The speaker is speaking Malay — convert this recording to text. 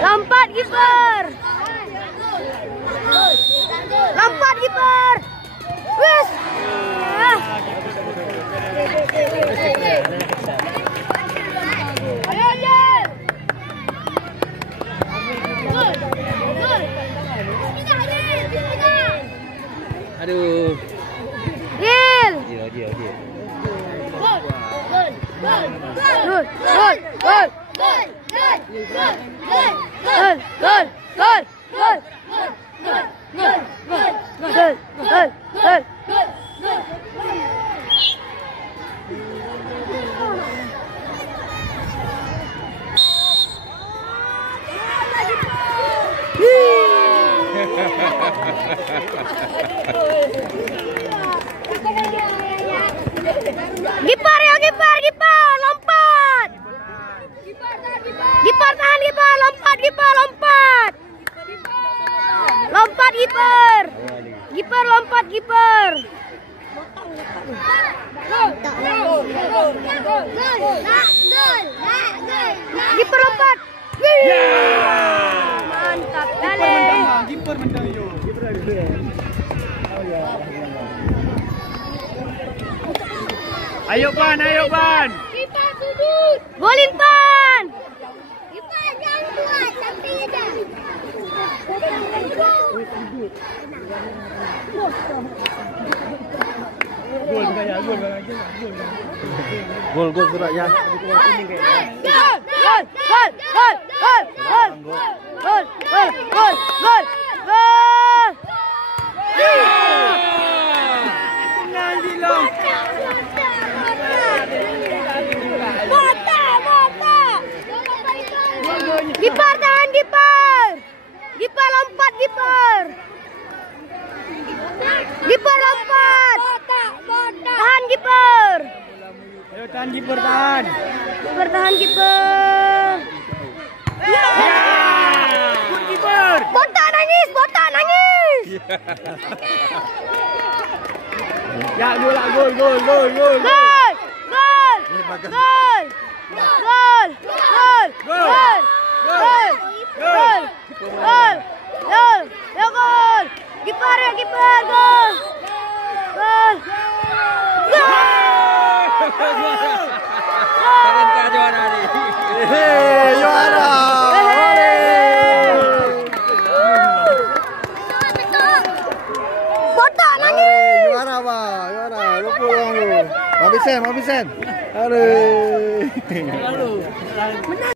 Lompat kiper. Lompat kiper. Wes. Ayo Jel. Gol. Gol. Aduh. Jel. Dia. Gol. Gol. Gol. Gol. Gol. Gol. Gol. Gipar ya, gipar, lompat. Gipar tahan, gipar, lompat, lompat. Lompat gipar. Gipar lompat gipar. Gipar lompat. Mantap kali. Gipar mentang yo. Ayo Pan. Gipar sudut. Golin Pan. Gipar jangan buat, sampai aja. Gol surat ya. Gol. Gipar tahan gipar. Gipar lompat gipar. Gipar lompat. Tahan gipar. Ayo tahan gipar tahan. Gipar tahan gipar. Good gipar. Botak nangis. Ya gol. Gipar ya, gol. Talenta juara nih. Juara. Botak nangis. Juara. Mau bisen. Aduh.